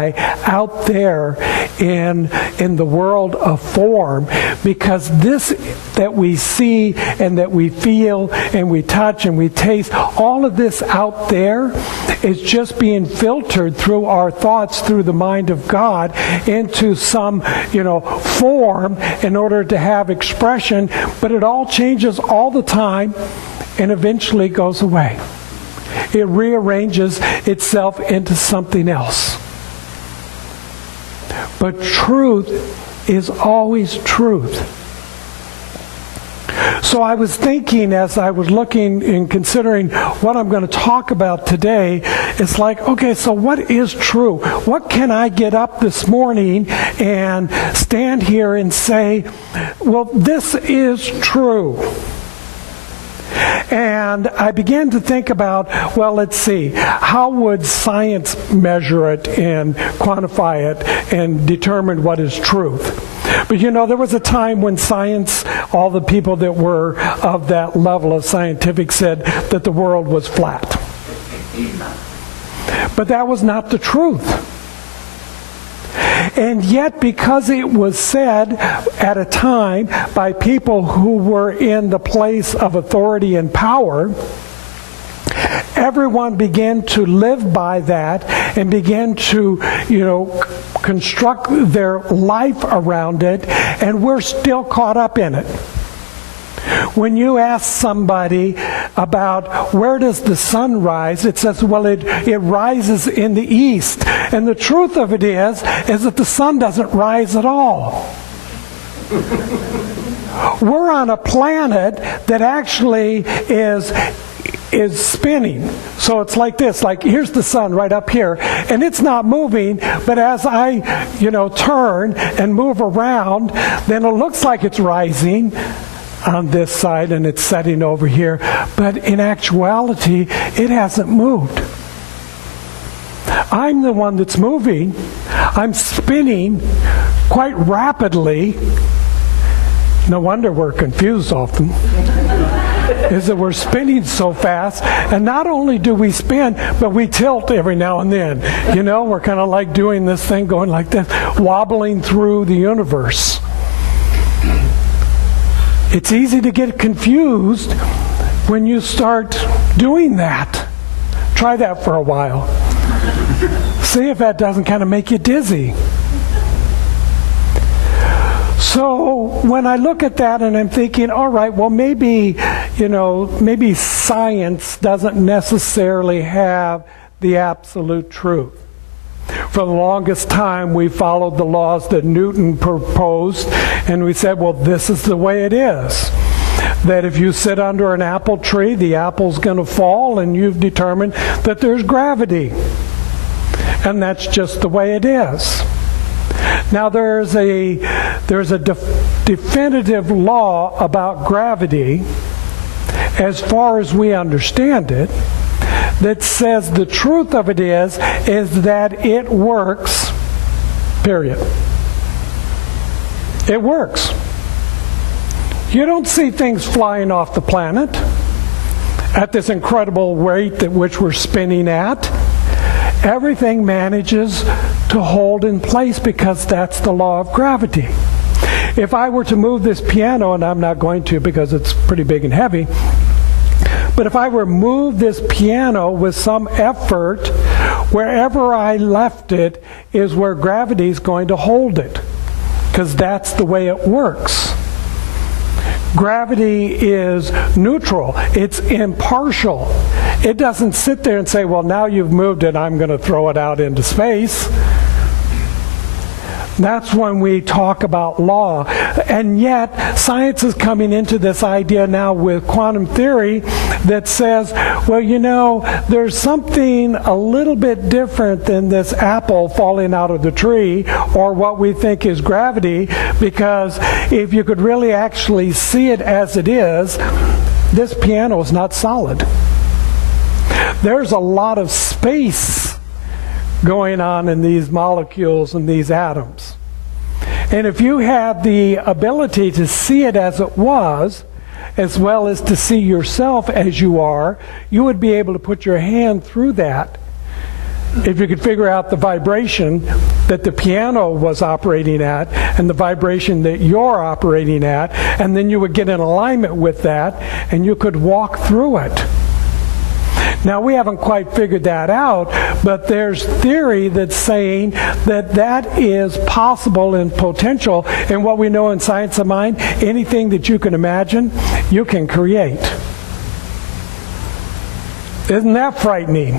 out there in the world of form, because this that we see and that we feel and we touch and we taste, all of this out there is just being filtered through our thoughts, through the mind of God, into some form in order to have expression, but it all changes all the time and eventually goes away. It rearranges itself into something else. But truth is always truth. So I was thinking, as I was looking and considering what I'm going to talk about today, it's like, okay, so what is true? What can I get up this morning and stand here and say, well, this is true? And I began to think about, well, let's see, how would science measure it and quantify it and determine what is truth? But there was a time when science, all the people that were of that level of scientific, said that the world was flat. But that was not the truth. And yet, because it was said at a time by people who were in the place of authority and power, everyone began to live by that and began to, construct their life around it, and we're still caught up in it. When you ask somebody about where does the sun rise, it says, well, it rises in the east. And the truth of it is that the sun doesn't rise at all. We're on a planet that actually is spinning. So it's like this, like here's the sun right up here, and it's not moving, but as I, turn and move around, then it looks like it's rising on this side and it's setting over here, but in actuality it hasn't moved. I'm the one that's moving. I'm spinning quite rapidly. No wonder we're confused often. Is that we're spinning so fast, and not only do we spin, but we tilt every now and then. We're kind of like doing this thing, going like this, wobbling through the universe. It's easy to get confused when you start doing that. Try that for a while. See if that doesn't kind of make you dizzy. So when I look at that and I'm thinking, all right, well maybe science doesn't necessarily have the absolute truth. For the longest time, we followed the laws that Newton proposed, and we said, well, this is the way it is. That if you sit under an apple tree, the apple's going to fall, and you've determined that there's gravity. And that's just the way it is. Now, there's a definitive law about gravity, as far as we understand it, that says the truth of it is that it works, period. It works. You don't see things flying off the planet at this incredible rate at which we're spinning at. Everything manages to hold in place because that's the law of gravity. If I were to move this piano, and I'm not going to because it's pretty big and heavy, but if I were to move this piano with some effort, wherever I left it is where gravity is going to hold it, because that's the way it works. Gravity is neutral. It's impartial. It doesn't sit there and say, well, now you've moved it, I'm going to throw it out into space. That's when we talk about law. And yet, science is coming into this idea now with quantum theory that says, well, there's something a little bit different than this apple falling out of the tree or what we think is gravity, because if you could really actually see it as it is, this piano is not solid. There's a lot of space going on in these molecules and these atoms. And if you had the ability to see it as it was, as well as to see yourself as you are, you would be able to put your hand through that if you could figure out the vibration that the piano was operating at and the vibration that you're operating at, and then you would get in alignment with that, and you could walk through it. Now, we haven't quite figured that out, but there's theory that's saying that that is possible and potential. And what we know in science of mind, anything that you can imagine, you can create. Isn't that frightening?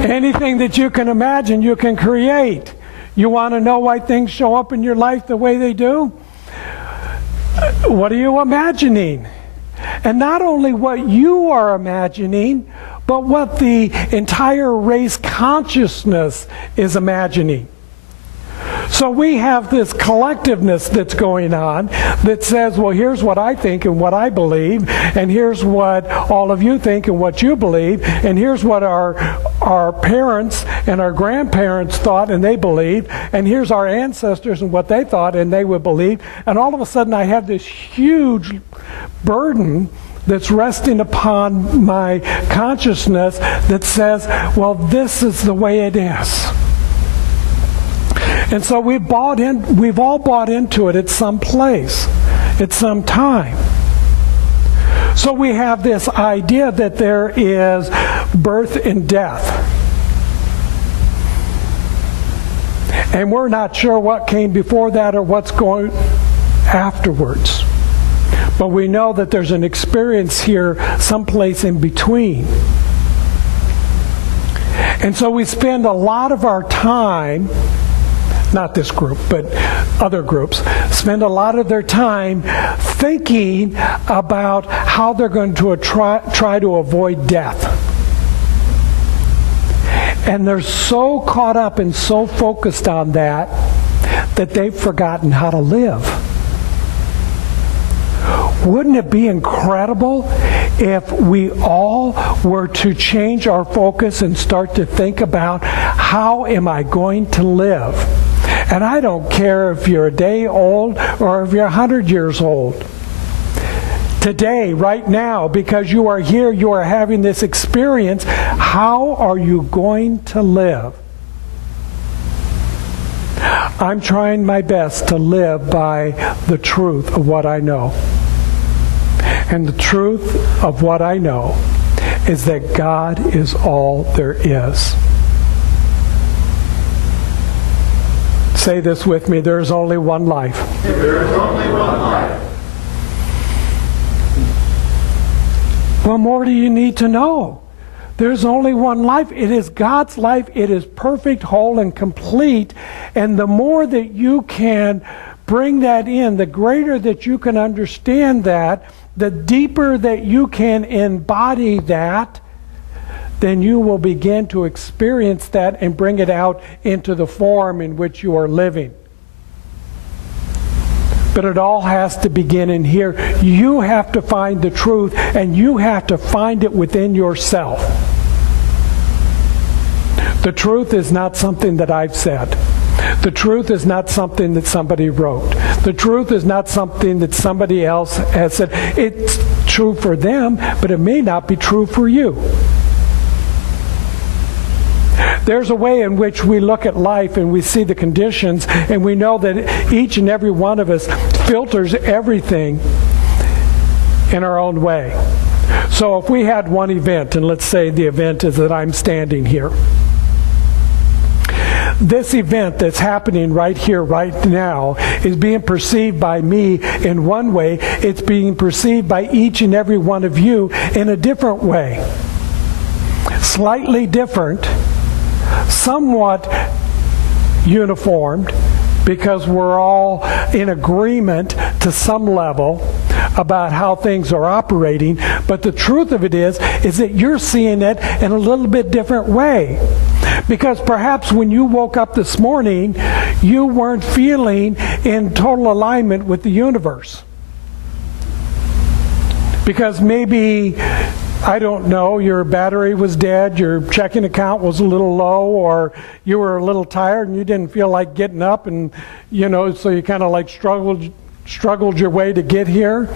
Anything that you can imagine, you can create. You want to know why things show up in your life the way they do? What are you imagining? And not only what you are imagining, but what the entire race consciousness is imagining. So we have this collectiveness that's going on that says, well, here's what I think and what I believe, and here's what all of you think and what you believe, and here's what our parents and our grandparents thought and they believed, and here's our ancestors and what they thought and they would believe. And all of a sudden I have this huge burden that's resting upon my consciousness that says, well, this is the way it is. And so we've all bought into it at some place, at some time. So we have this idea that there is birth and death. And we're not sure what came before that or what's going afterwards. But we know that there's an experience here someplace in between. And so we spend a lot of our time, not this group, but other groups, spend a lot of their time thinking about how they're going to try to avoid death. And they're so caught up and so focused on that they've forgotten how to live. Wouldn't it be incredible if we all were to change our focus and start to think about, how am I going to live? And I don't care if you're a day old or if you're 100 years old. Today, right now, because you are here, you are having this experience, how are you going to live? I'm trying my best to live by the truth of what I know. And the truth of what I know is that God is all there is. Say this with me, there is only one life. There is only one life. What more do you need to know? There's only one life. It is God's life. It is perfect, whole, and complete. And the more that you can bring that in, the greater that you can understand that, the deeper that you can embody that, then you will begin to experience that and bring it out into the form in which you are living. But it all has to begin in here. You have to find the truth, and you have to find it within yourself. The truth is not something that I've said. The truth is not something that somebody wrote. The truth is not something that somebody else has said. It's true for them, but it may not be true for you. There's a way in which we look at life and we see the conditions, and we know that each and every one of us filters everything in our own way. So if we had one event, and let's say the event is that I'm standing here. This event that's happening right here, right now, is being perceived by me in one way. It's being perceived by each and every one of you in a different way. Slightly different, somewhat uniformed, because we're all in agreement to some level about how things are operating. But the truth of it is that you're seeing it in a little bit different way. Because perhaps when you woke up this morning, you weren't feeling in total alignment with the universe. Because maybe, I don't know, your battery was dead, your checking account was a little low, or you were a little tired and you didn't feel like getting up, and so you kind of like struggled your way to get here.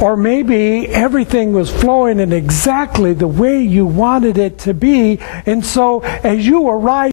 Or maybe everything was flowing in exactly the way you wanted it to be, and so as you arrived